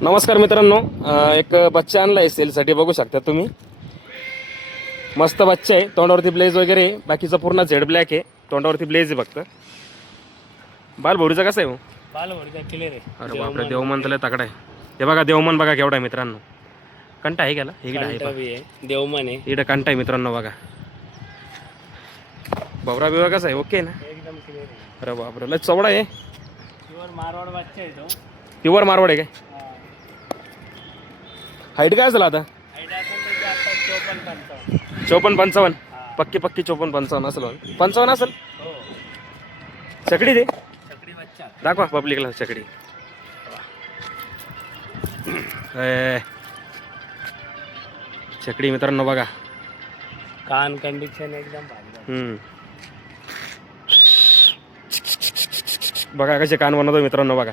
नमस्कार मित्रांनो, एक बच्चा आणला आहे सेलसाठी. बघू शकता तुम्ही. मस्त बच्चा आहे. तोंडावरती ब्लेज वगैरे आहे. बाकीचा पूर्ण झेड ब्लॅक आहे. तोंडावरती ब्लेज आहे फक्त. बाल भोरीचा कसा आहे? बाल भोरीचा क्लिअर आहे. अरे बापरे, देवमन त्याला तकडा आहे. हे बघा देवमन बघा केवढा आहे मित्रांनो. कंटा आहे गेला इकडे आहे. देवमन आहे इकडे कंटा आहे मित्रांनो बघा. भवरा बिवा कसा आहे? ओके ना? एकदम क्लिअर आहे. अरे बापरे, लय चवडा आहे. प्युअर मारवाड बच्चा आहे तो. प्युअर मारवाड आहे काय? हाईट काय असेल आता? हाईट असेल त्याची आता 54-55. 54-55. पक्की 54-55 असेल. 55 असेल. हो, चकडी दे, छकडी बच्चा. दाखवा पब्लिकला चकडी. चकडी मित्रांनो बघा. कान कंडिशन एकदम भारी. बघा कसे कान बनवतो मित्रांनो बघा.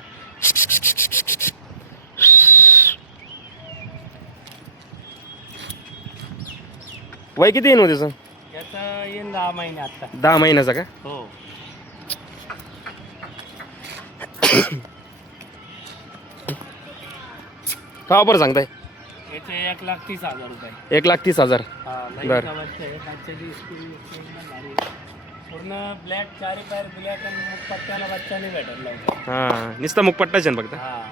वय किती येईन त्याचं? याचं येईन 10 महिने आता. 10 महिन्याचा का? हो, का ऑफर सांगताय? याचे 1,30,000 रुपये. 1,30,000. हा, बरं. लाईटचा बच्चा आहे. बच्चाची स्किन एकदम भारी आहे. पूर्ण ब्लॅक, चारी पायर ब्लॅक आणि मग पट्ट्याला बच्चा नाही भेटत लवकर. हां, नुसतं मुखपट्टाच आहे ना फक्त. हा,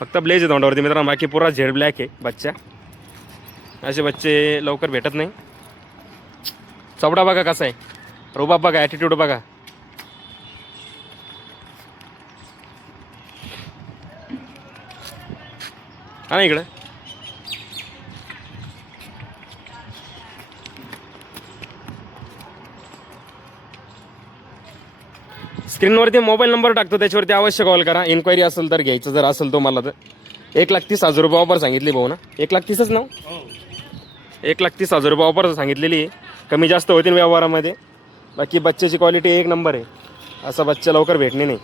फक्त ब्लेज आहे तोंडावरती मित्रांनो. बाकी पुरा झेड ब्लॅक आहे बच्चा. असे बच्चे लवकर भेटत नाही. चवडा बघा कसा आहे. रुबाब बघा, ॲटिट्यूड बघा. हा ना इकडं. स्क्रीनवरती मोबाईल नंबर टाकतो, त्याच्यावरती अवश्य कॉल करा. इन्क्वायरी असेल तर घ्यायचं जर असेल तो मला तर. 1,30,000 रुपये ऑफर सांगितली भाऊ ना? 1,30,000च ना? हो. 1,30,000 रुपये ऑफर सांगितलेली आहे. कमी जास्त होतील व्यवहारामध्ये. बाकी बच्च्याची क्वालिटी एक नंबर आहे. असा बच्चा लवकर भेटणे नाही.